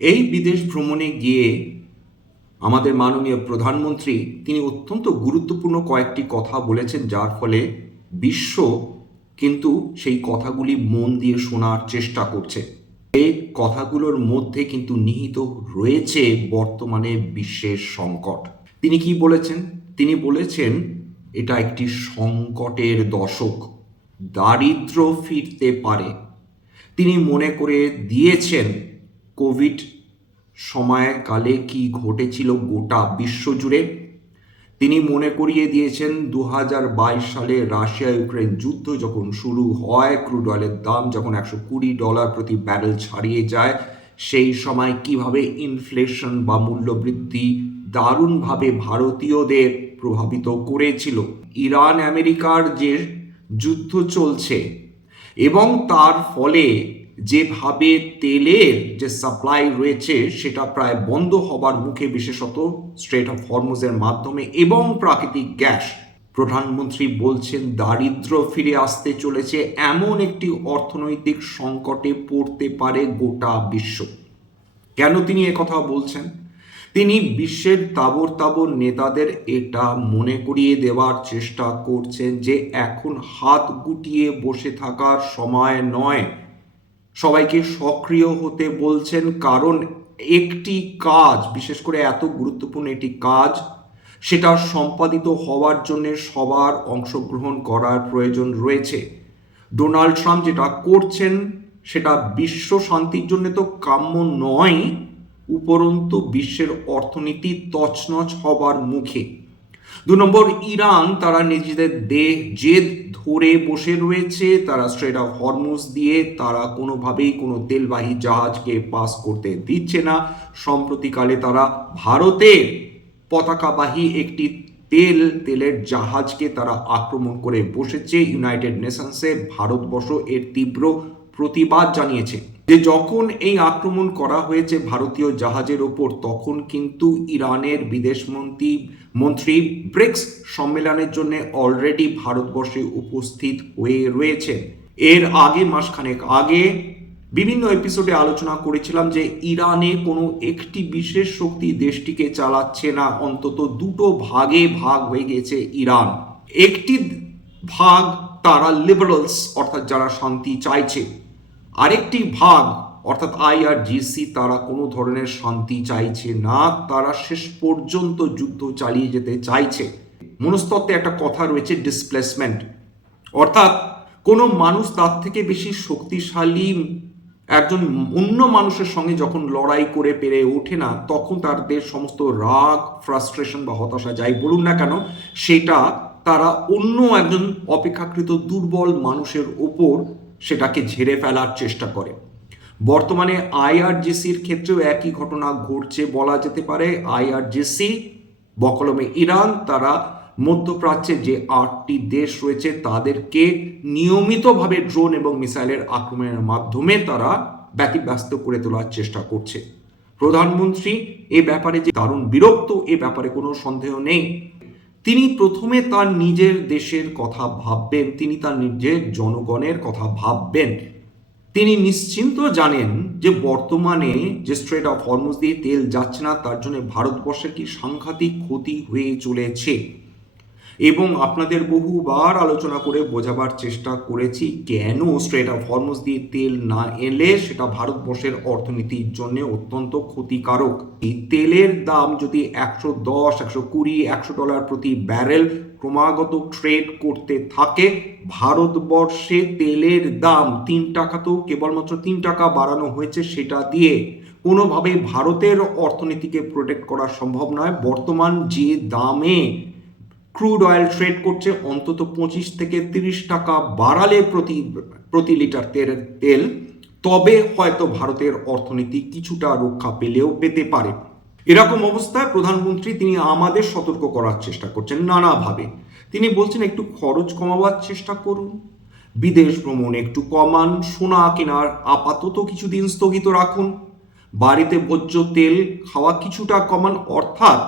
এই বিদেশ ভ্রমণে গিয়ে আমাদের মাননীয় প্রধানমন্ত্রী তিনি অত্যন্ত গুরুত্বপূর্ণ কয়েকটি কথা বলেছেন, যার ফলে বিশ্ব কিন্তু সেই কথাগুলি মন দিয়ে শোনার চেষ্টা করছে। এই কথাগুলোর মধ্যে কিন্তু নিহিত রয়েছে বর্তমানে বিশ্বের সংকট। তিনি কি বলেছেন? তিনি বলেছেন এটা একটি সংকটের দশক, দারিদ্র ফিরতে পারে। তিনি মনে করে দিয়েছেন কোভিড সময়কালে কি ঘটেছিল গোটা বিশ্বজুড়ে। তিনি মনে করিয়ে দিয়েছেন 2022 সালে রাশিয়া ইউক্রেন যুদ্ধ যখন শুরু হয়, ক্রুড অয়েলের দাম যখন $120 প্রতি ব্যারেল ছাড়িয়ে যায়, সেই সময় কিভাবে ইনফ্লেশন বা মূল্যবৃদ্ধি দারুণভাবে ভারতীয়দের প্রভাবিত করেছিল। ইরান আমেরিকার যে যুদ্ধ চলছে এবং তার ফলে যেভাবে তেলের যে সাপ্লাই রয়েছে সেটা প্রায় বন্ধ হবার মুখে, বিশেষত স্ট্রেট অফ হরমুজের মাধ্যমে এবং প্রাকৃতিক গ্যাস। প্রধানমন্ত্রী বলছেন দারিদ্র ফিরে আসতে চলেছে, এমন একটি অর্থনৈতিক সংকটে পড়তে পারে গোটা বিশ্ব। কেন তিনি একথা বলছেন? তিনি বিশ্বের তাবর তাবর নেতাদের এটা মনে করিয়ে দেওয়ার চেষ্টা করছেন যে এখন হাত গুটিয়ে বসে থাকার সময় নয়, সবাইকে সক্রিয় হতে বলছেন। কারণ একটি কাজ, বিশেষ করে এত গুরুত্বপূর্ণ একটি কাজ, সেটা সম্পাদিত হওয়ার জন্য সবার অংশগ্রহণ করার প্রয়োজন রয়েছে। ডোনাল্ড ট্রাম্প যেটা করছেন সেটা বিশ্ব শান্তির জন্য তো কাম্য নয়, উপরন্তু বিশ্বের অর্থনীতি তছনছ হবার মুখে। 2 নম্বর, ইরান তারা নিজেদের জেদ ধরে বসে রয়েছে। তারা স্ট্রেট অফ হরমুজ দিয়ে তারা কোনোভাবেই কোনো তেলবাহী জাহাজকে পাস করতে দিচ্ছে না। সম্প্রতিকালে তারা ভারতের পতাকাবাহী একটি তেলের জাহাজকে তারা আক্রমণ করে বসেছে। ইউনাইটেড নেশনসে ভারতবর্ষ এর তীব্র প্রতিবাদ জানিয়েছে যে যখন এই আক্রমণ করা হয়েছে ভারতীয় জাহাজের ওপর, তখন কিন্তু ইরানের বিদেশ মন্ত্রী ব্রিক্স সম্মেলনের জন্য অলরেডি ভারতবর্ষে উপস্থিত হয়ে রয়েছে। এর আগে, মাসখানেক আগে, বিভিন্ন এপিসোডে আলোচনা করেছিলাম যে ইরানে কোনো একটি বিশেষ শক্তি দেশটিকে চালাচ্ছে না, অন্তত দুটো ভাগে ভাগ হয়ে গেছে ইরান। একটি ভাগ তারা লিবারালস, অর্থাৎ যারা শান্তি চাইছে। আরেকটি ভাগ অর্থাৎ IRGC, তারা কোনো ধরনের শান্তি চাইছে না, তারা শেষ পর্যন্ত যুদ্ধ চালিয়ে যেতে চাইছে। মনস্তত্ত্বে একটা কথা রয়েছে ডিসপ্লেসমেন্ট, অর্থাৎ কোনো মানুষ তার থেকে বেশি শক্তিশালী একজন অন্য মানুষের সঙ্গে যখন লড়াই করে পেরে ওঠে না, তখন তাদের সমস্ত রাগ, ফ্রাস্ট্রেশন বা হতাশা যাই বলুন না কেন, সেটা তারা অন্য একজন অপেক্ষাকৃত দুর্বল মানুষের ওপর সেটাকে ঝেড়ে ফেলার চেষ্টা করে। বর্তমানে IRGCর ক্ষেত্রেও একই ঘটনা ঘটছে বলা যেতে পারে। IRGC বকলমে ইরান তারা মধ্যপ্রাচ্যে যে 8টি দেশ রয়েছে তাদেরকে নিয়মিতভাবে ড্রোন এবং মিসাইলের আক্রমণের মাধ্যমে তারা ব্যতিব্যস্ত করে তোলার চেষ্টা করছে। প্রধানমন্ত্রী এ ব্যাপারে যে দারুণ বিরক্ত, এ ব্যাপারে কোনো সন্দেহ নেই। তিনি প্রথমে তার নিজের দেশের কথা ভাববেন, তিনি তার নিজের জনগণের কথা ভাববেন। তিনি নিশ্চিন্ত জানেন যে বর্তমানে যে স্ট্রেট অফ হরমুজ দিয়ে তেল যাচ্ছে না, তার জন্য ভারতবর্ষের কি সাংঘাতিক ক্ষতি হয়ে চলেছে। এবং আপনাদের বহুবার আলোচনা করে বোঝাবার চেষ্টা করেছি কেন স্ট্রেট অফ হরমুজ দিয়ে তেল না এলে সেটা ভারতবর্ষের অর্থনীতির জন্য অত্যন্ত ক্ষতিকারক। এই তেলের দাম যদি $110, $120, $100 প্রতি ব্যারেল ক্রমাগত ট্রেড করতে থাকে, ভারতবর্ষে তেলের দাম 3 টাকা, তো কেবলমাত্র 3 টাকা বাড়ানো হয়েছে, সেটা দিয়ে কোনোভাবে ভারতের অর্থনীতিকে প্রোটেক্ট করা সম্ভব নয়। বর্তমান যে দামে ক্রুড অয়েল ট্রেড করছে, অন্তত 25 থেকে 30 টাকা বাড়ালে প্রতি লিটার তেল, তবে হয়তো ভারতের অর্থনীতি কিছুটা রক্ষা পেতে পারে। এরকম অবস্থায় প্রধানমন্ত্রী তিনি আমাদের সতর্ক করার চেষ্টা করছেন নানাভাবে। তিনি বলছেন একটু খরচ কমাবার চেষ্টা করুন, বিদেশ ভ্রমণ একটু কমান, সোনা কেনার আপাতত কিছুদিন স্থগিত রাখুন, বাড়িতে ভোজ্য তেল খাওয়া কিছুটা কমান। অর্থাৎ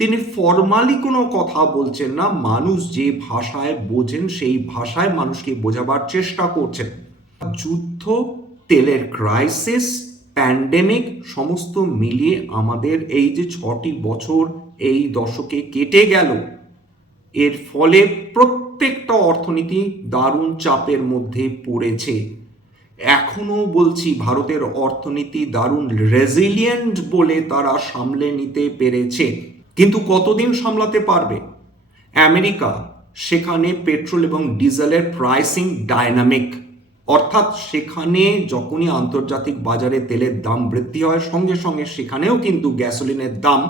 তিনি ফর্মালি কোনো কথা বলছেন না, মানুষ যে ভাষায় বোঝেন সেই ভাষায় মানুষকে বোঝাবার চেষ্টা করছেন। যুদ্ধ, তেলের ক্রাইসিস, প্যান্ডেমিক সমস্ত মিলিয়ে আমাদের এই যে 6টি বছর এই দশকে কেটে গেল, এর ফলে প্রত্যেকটা অর্থনীতি দারুণ চাপের মধ্যে পড়েছে। এখনো বলছি ভারতের অর্থনীতি দারুণ রেজিলিয়েন্ট বলে তারা সামলে নিতে পেরেছে, কিন্তু কতদিন সামলাতে পারবে? আমেরিকা, সেখানে পেট্রোল এবং ডিজেলের প্রাইসিং ডাইনামিক, অর্থাৎ সেখানে যখনই আন্তর্জাতিক বাজারে তেলের দাম বৃদ্ধি হয় সঙ্গে সঙ্গে সেখানেও কিন্তু গ্যাসোলিনের দাম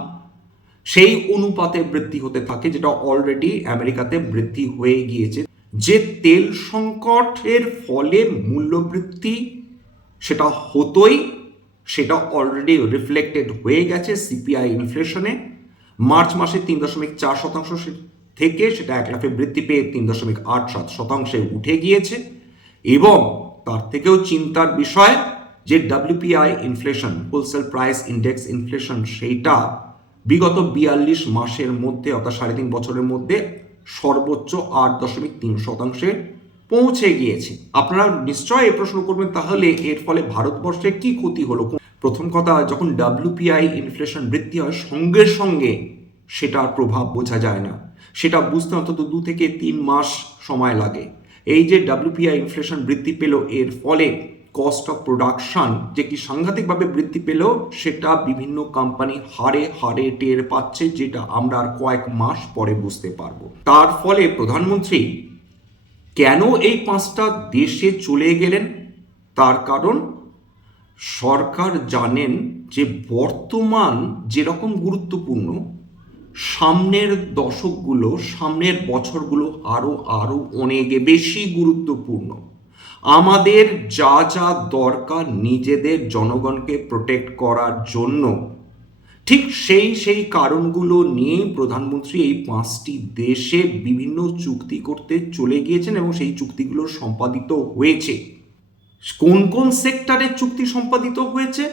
সেই অনুপাতে বৃদ্ধি হতে থাকে, যেটা অলরেডি আমেরিকাতে বৃদ্ধি হয়ে গিয়েছে। যে তেল সংকটের ফলে মূল্যবৃদ্ধি সেটা হতোই, সেটা অলরেডি রিফ্লেক্টেড হয়ে গেছে সিপিআই ইনফ্লেশনে। মার্চ মাসে 3.4% থেকে সেটা এক লাফে বৃদ্ধি পেয়ে 3.87% উঠে গিয়েছে। এবং তার থেকেও চিন্তার বিষয় যে WPI inflation, wholesale price index inflation, সেইটা বিগত 42 মাসের মধ্যে অর্থাৎ 3.5 বছরের মধ্যে সর্বোচ্চ 8.3% পৌঁছে গিয়েছে। আপনারা নিশ্চয়ই এই প্রশ্ন করবেন, তাহলে এর ফলে ভারতবর্ষের কি ক্ষতি হলো? প্রথম কথা, যখন ডাব্লিউপিআই ইনফ্লেশন বৃদ্ধি হয় সঙ্গে সঙ্গে সেটার প্রভাব বোঝা যায় না, সেটা বুঝতে অন্তত 2 থেকে 3 মাস সময় লাগে। এই যে ডাব্লিউপিআই ইনফ্লেশন বৃদ্ধি পেল, এর ফলে কস্ট অফ প্রোডাকশন যে কি সাংঘাতিকভাবে বৃদ্ধি পেল, সেটা বিভিন্ন কোম্পানি হারে হারে টের পাচ্ছে, যেটা আমরা আর কয়েক মাস পরে বুঝতে পারবো। তার ফলে প্রধানমন্ত্রী কেন এই 5টা দেশে চলে গেলেন? তার কারণ সরকার জানেন যে বর্তমান যেরকম গুরুত্বপূর্ণ, সামনের দশকগুলো, সামনের বছরগুলো আরো অনেক বেশি গুরুত্বপূর্ণ। আমাদের যা যা দরকার নিজেদের জনগণকে প্রোটেক্ট করার জন্য, ঠিক সেই কারণগুলো নিয়ে প্রধানমন্ত্রী এই 5টি দেশে বিভিন্ন চুক্তি করতে চলে গিয়েছেন এবং সেই চুক্তিগুলো সম্পাদিত হয়েছে। কোন কোন সেক্টরে চুক্তি সম্পাদিত হয়েছে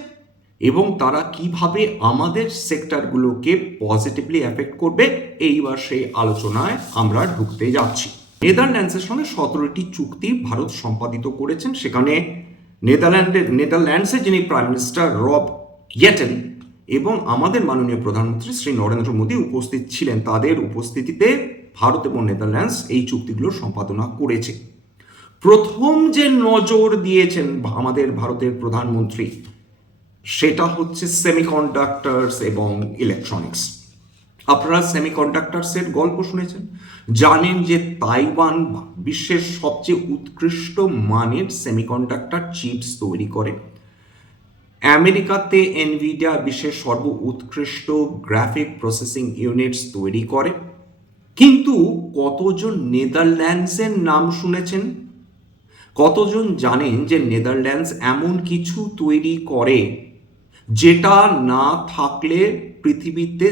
এবং তারা কিভাবে আমাদের সেক্টরগুলোকে পজিটিভলি এফেক্ট করবে, এইবার সেই আলোচনায় আমরা ঢুকতে যাচ্ছি। নেদারল্যান্ডসের সঙ্গে 17টি চুক্তি ভারত সম্পাদিত করেছেন। সেখানে নেদারল্যান্ডসের যিনি প্রাইম মিনিস্টার রব ইয়েটেন এবং আমাদের মাননীয় প্রধানমন্ত্রী শ্রী নরেন্দ্র মোদী উপস্থিত ছিলেন। তাদের উপস্থিতিতে ভারত এবং নেদারল্যান্ডস এই চুক্তিগুলো সম্পাদনা করেছে। প্রথম যে নজর দিয়েছেন আমাদের ভারতের প্রধানমন্ত্রী, সেটা হচ্ছে সেমিকন্ডাক্টরস এবং ইলেকট্রনিক্স। আপনারা সেমিকন্ডাক্টরসের গল্প শুনেছেন, জানেন যে তাইওয়ান বিশ্বের সবচেয়ে উৎকৃষ্ট মানের সেমিকন্ডাক্টর চিপস তৈরি করে। আমেরিকাতে এনভিডিয়া বিশ্বের সর্ব উৎকৃষ্ট গ্রাফিক প্রসেসিং ইউনিটস তৈরি করে। কিন্তু কতজন নেদারল্যান্ডসের নাম শুনেছেন? কতজন জানেন যে নেদারল্যান্ডস এমন কিছু তৈরি করে যেটা না থাকলে পৃথিবীতে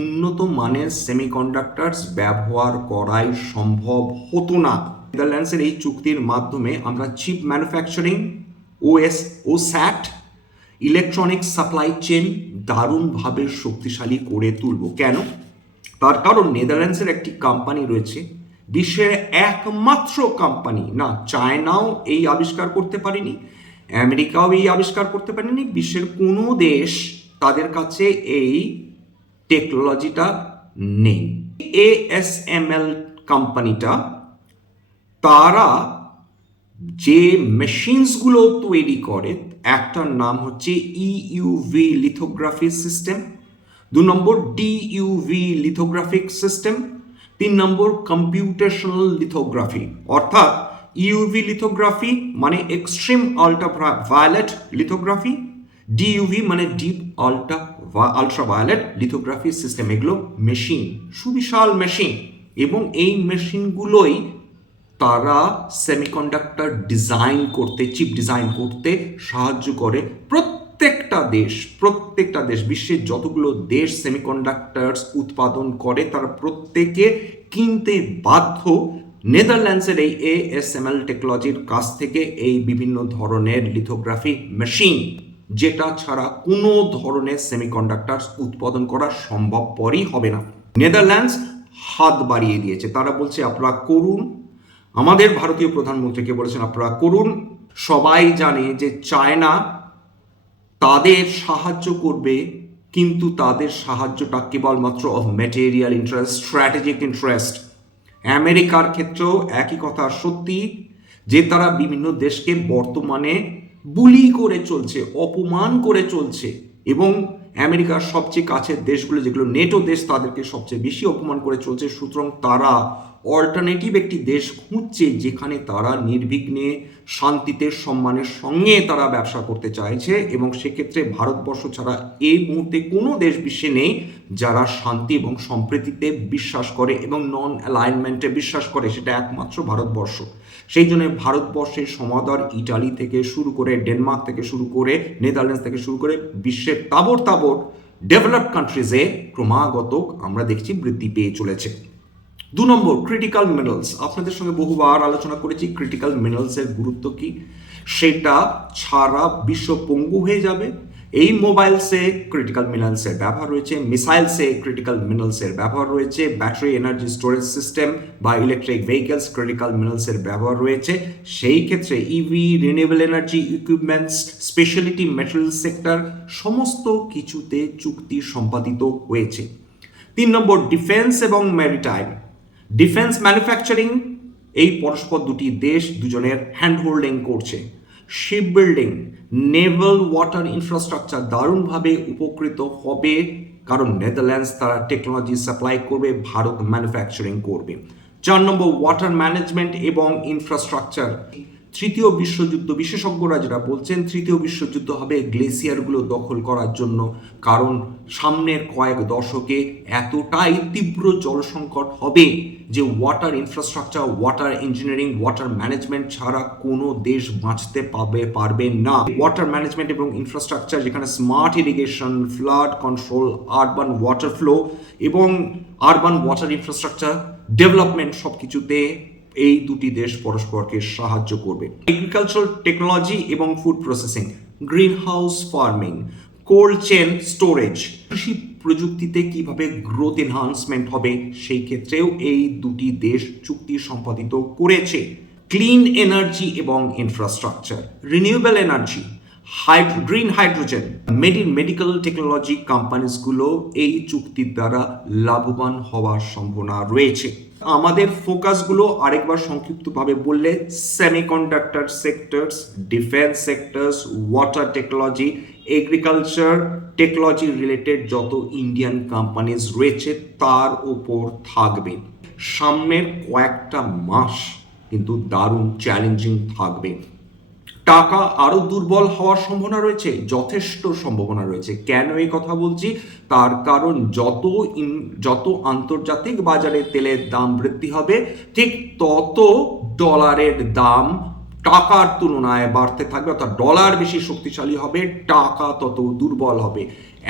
উন্নত মানের সেমিকন্ডাক্টরস ব্যবহার করাই সম্ভব হতো না? নেদারল্যান্ডসের এই চুক্তির মাধ্যমে আমরা chip manufacturing, OSAT, electronic supply chain দারুণভাবে শক্তিশালী করে তুলব। কেন? তার কারণ নেদারল্যান্ডসের একটি কোম্পানি রয়েছে, বিশ্বের একমাত্র কোম্পানি, না চায়নাও এই আবিষ্কার করতে পারেনি, আমেরিকাও এই আবিষ্কার করতে পারেনি, বিশ্বের কোনো দেশ তাদের কাছে এই টেকনোলজিটা নেই। ASML কোম্পানিটা, তারা যে মেশিনসগুলো তৈরি করে, একটার নাম হচ্ছে EUV লিথোগ্রাফি সিস্টেম, 2 নম্বর DUV লিথোগ্রাফিক সিস্টেম, 3 নম্বর কম্পিউটেশনাল লিথোগ্রাফি। অর্থাৎ ইউভি লিথোগ্রাফি মানে এক্সট্রিম আল্ট্রাভায়োলেট লিথোগ্রাফি, ডিইউভি মানে ডিপ আল্ট্রাভায়োলেট লিথোগ্রাফি সিস্টেম। এগুলো মেশিন, সুবিশাল মেশিন, এবং এই মেশিনগুলোই তারা সেমিকন্ডাক্টর ডিজাইন করতে, চিপ ডিজাইন করতে সাহায্য করে। প্রত্যেকটা দেশ, বিশ্বের যতগুলো দেশ সেমিকন্ডাক্টরস উৎপাদন করে, তারা প্রত্যেকে কিনতে বাধ্য নেদারল্যান্ডসের এই ASML টেকনোলজির কাছ থেকে এই বিভিন্ন ধরনের লিথোগ্রাফি মেশিন, যেটা ছাড়া কোনো ধরনের সেমিকন্ডাক্টরস উৎপাদন করা সম্ভবপরই হবে না। নেদারল্যান্ডস হাত বাড়িয়ে দিয়েছে, তারা বলছে আপনারা করুন। আমাদের ভারতীয় প্রধানমন্ত্রীকে বলেছেন আপনারা করুন। সবাই জানে যে চায়না তাদের সাহায্য করবে, কিন্তু তাদের সাহায্যটা কেবলমাত্র of material interest, strategic interest. আমেরিকার ক্ষেত্রেও একই কথা সত্যি, যে তারা বিভিন্ন দেশকে বর্তমানে বুলি করে চলছে, অপমান করে চলছে, এবং আমেরিকার সবচেয়ে কাছের দেশগুলো যেগুলো নেটো দেশ তাদেরকে সবচেয়ে বেশি অপমান করে চলছে। সুতরাং তারা অল্টারনেটিভ একটি দেশ খুঁজছে যেখানে তারা নির্বিঘ্নে শান্তিতে সম্মানের সঙ্গে তারা ব্যবসা করতে চাইছে, এবং সেক্ষেত্রে ভারতবর্ষ ছাড়া এই মুহূর্তে কোনো দেশ বিশ্বে নেই যারা শান্তি এবং সম্প্রীতিতে বিশ্বাস করে এবং নন অ্যালাইনমেন্টে বিশ্বাস করে, সেটা একমাত্র ভারতবর্ষ। সেই জন্য ভারতবর্ষের সমাদর ইটালি থেকে শুরু করে, ডেনমার্ক থেকে শুরু করে, নেদারল্যান্ডস থেকে শুরু করে বিশ্বের তাবড় তাবড় ডেভেলপড কান্ট্রিজে ক্রমাগত আমরা দেখছি বৃদ্ধি পেয়ে চলেছে। 2 নম্বর, ক্রিটিক্যাল মিনারেলস। আপনাদের সঙ্গে বহুবার আলোচনা করেছি ক্রিটিক্যাল মিনারেলসের গুরুত্ব কি। সেটা ছাড়া বিশ্ব পঙ্গু হয়ে যাবে। এই মোবাইলসে ক্রিটিক্যাল মিনারেলসের ব্যবহার রয়েছে, মিসাইলসে ক্রিটিক্যাল মিনারেলসের ব্যবহার রয়েছে, ব্যাটারি এনার্জি স্টোরেজ সিস্টেম বা ইলেকট্রিক ভেহিকেলস ক্রিটিক্যাল মিনারেলসের ব্যবহার রয়েছে। সেই ক্ষেত্রে EV, renewable energy equipments, speciality material sector সমস্ত কিছুতে চুক্তি সম্পাদিত হয়েছে। 3 নম্বর, ডিফেন্স এবং ম্যারিটাইম। ডিফেন্স ম্যানুফ্যাকচারিং, এই পরস্পর দুটি দেশ দুজনের হ্যান্ড হোল্ডিং করছে। Ship building, Naval water infrastructure দারুণভাবে উপকৃত হবে, কারণ নেদারল্যান্ডস তারা টেকনোলজি সাপ্লাই করবে, ভারত ম্যানুফ্যাকচারিং করবে। 4 নম্বর, ওয়াটার ম্যানেজমেন্ট এবং ইনফ্রাস্ট্রাকচার। তৃতীয় বিশ্বযুদ্ধ, বিশেষজ্ঞরা যেটা বলছেন তৃতীয় বিশ্বযুদ্ধ হবে গ্লেসিয়ারগুলো দখল করার জন্য, কারণ সামনের কয়েক দশকে এতটাই তীব্র জল সংকট হবে যে water infrastructure, water engineering, water management ছাড়া কোনো দেশ বাঁচতে পারবে না। ওয়াটার ম্যানেজমেন্ট এবং ইনফ্রাস্ট্রাকচার, যেখানে smart irrigation, flood control, urban water flow এবং আরবান ওয়াটার ইনফ্রাস্ট্রাকচার ডেভেলপমেন্ট, সব কিছুতে এই দুটি দেশ পরস্পরকে সাহায্য করবে। এগ্রিকালচারাল টেকনোলজি এবং food processing, green house farming, cold chain storage, কৃষি প্রযুক্তিতে কিভাবে গ্রোথ এনহান্সমেন্ট হবে, সেই ক্ষেত্রেও এই দুটি দেশ চুক্তি সম্পাদিত করেছে। ক্লিন এনার্জি এবং infrastructure, renewable energy, green hydrogen, medical technology কোম্পানিজগুলো এই চুক্তির দ্বারা লাভবান হওয়ার সম্ভাবনা রয়েছে। আমাদের ফোকাসগুলো আরেকবার সংক্ষিপ্তভাবে বললে, semiconductor sectors, defence sectors, water technology, agriculture technology related যত ইন্ডিয়ান কোম্পানিজ রয়েছে তার উপর থাকবে। সামনের কয়েকটা মাস কিন্তু দারুণ চ্যালেঞ্জিং থাকবে। টাকা আরো দুর্বল হওয়ার সম্ভাবনা রয়েছে, যথেষ্ট সম্ভাবনা রয়েছে। কেন এই কথা বলছি? তার কারণ যত আন্তর্জাতিক বাজারে তেলের দাম বৃদ্ধি হবে, ঠিক তত ডলারের দাম টাকার তুলনায় বাড়তে থাকবে, অর্থাৎ ডলার বেশি শক্তিশালী হবে, টাকা তত দুর্বল হবে।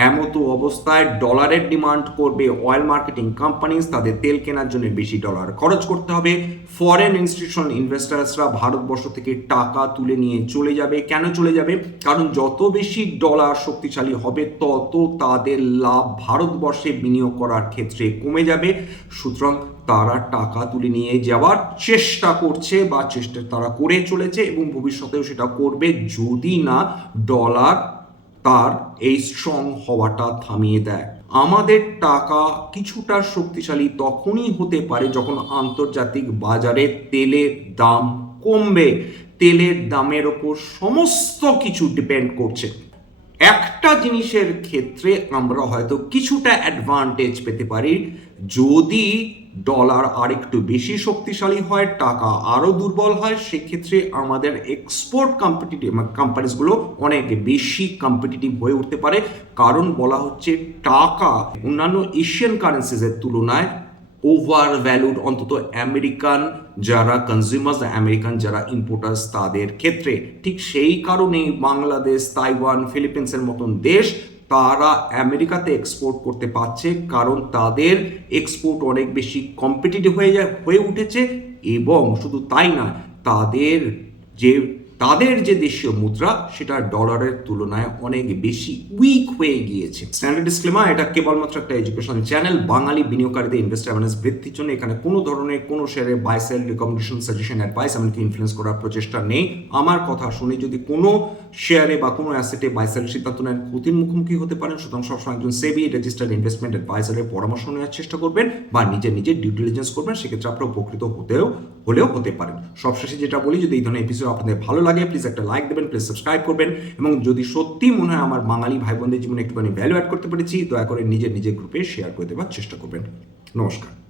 এমতো অবস্থায় ডলারের ডিমান্ড করবে অয়েল মার্কেটিং কোম্পানিজ, তাদের তেল কেনার জন্য বেশি ডলার খরচ করতে হবে। ফরেন ইনস্টিটিউশনাল ইনভেস্টার্সরা ভারতবর্ষ থেকে টাকা তুলে নিয়ে চলে যাবে। কেন চলে যাবে? কারণ যত বেশি ডলার শক্তিশালী হবে তত তাদের লাভ ভারতবর্ষে বিনিয়োগ করার ক্ষেত্রে কমে যাবে। সুতরাং তারা টাকা তুলে নিয়ে যাওয়ার চেষ্টা করছে বা চেষ্টা তারা করে চলেছে এবং ভবিষ্যতেও সেটা করবে, যদি না ডলার তার এই স্ট্রং হওয়াটা থামিয়ে দেয়। আমাদের টাকা কিছুটা শক্তিশালী তখনই হতে পারে যখন আন্তর্জাতিক বাজারে তেলের দাম কমবে। তেলের দামের ওপর সমস্ত কিছু ডিপেন্ড করছে। একটা জিনিসের ক্ষেত্রে আমরা হয়তো কিছুটা অ্যাডভান্টেজ পেতে পারি, যদি ডলার আর একটু বেশি শক্তিশালী হয়, টাকা আরো দুর্বল হয়, সেক্ষেত্রে আমাদের এক্সপোর্ট কোম্পানিজগুলো অনেক বেশি কম্পিটিটিভ হয়ে উঠতে পারে। কারণ বলা হচ্ছে টাকা অন্যান্য এশিয়ান কারেন্সিজের তুলনায় ওভার ভ্যালুড, অন্তত আমেরিকান যারা কনজিউমার্স, আমেরিকান যারা ইম্পোর্টার্স তাদের ক্ষেত্রে। ঠিক সেই কারণেই বাংলাদেশ, তাইওয়ান, ফিলিপিন্সের মতন দেশ তারা আমেরিকাতে এক্সপোর্ট করতে পারছে, কারণ তাদের এক্সপোর্ট অনেক বেশি কম্পিটিটিভ হয়ে উঠেছে। এবং শুধু তাই না, তাদের যে তাদের যে দেশীয় মুদ্রা সেটা ডলারের তুলনায় অনেক বেশি উইক হয়ে গিয়েছে। স্ট্যান্ডার্ড ডিসক্লেমার, এটা কেবলমাত্র একটা এডুকেশনাল চ্যানেল। বাঙালি বিনিয়োগকারীদের ইনভেস্ট অ্যাওয়ারনেস বৃদ্ধির জন্য এখানে কোনো ধরনের কোনো শেয়ারে buy sell recommendation, suggestion, advice এমনকি ইনফ্লুয়েন্স করার প্রচেষ্টা নেই। আমার কথা শুনে যদি কোনো শেয়ারে বা কোনো অ্যাসেটে বাই সেল সিদ্ধান্ত নেন, ক্ষতির মুখোমুখি হতে পারেন। সুতরাং সবসময় একজন সেবি রেজিস্টার্ড ইনভেস্টমেন্ট অ্যাডভাইজারের পরামর্শ নেওয়ার চেষ্টা করবেন বা নিজের ডিউ ডিলিজেন্স করবেন, সেক্ষেত্রে আপনারা উপকৃত হলেও হতে পারেন। সবশেষে যেটা বলি, যদি এই ধরনের এপিসোড আপনাদের ভালো লাগে প্লিজ একটা লাইক দেবেন, প্লিজ সাবস্ক্রাইব করবেন, এবং যদি সত্যি মনে হয় আমার বাঙালি ভাই বোনদের জীবনে একটুখানি ভ্যালু অ্যাড করতে পেরেছি, দয়া করে নিজের গ্রুপে শেয়ার করে দেওয়ার চেষ্টা করবেন। নমস্কার।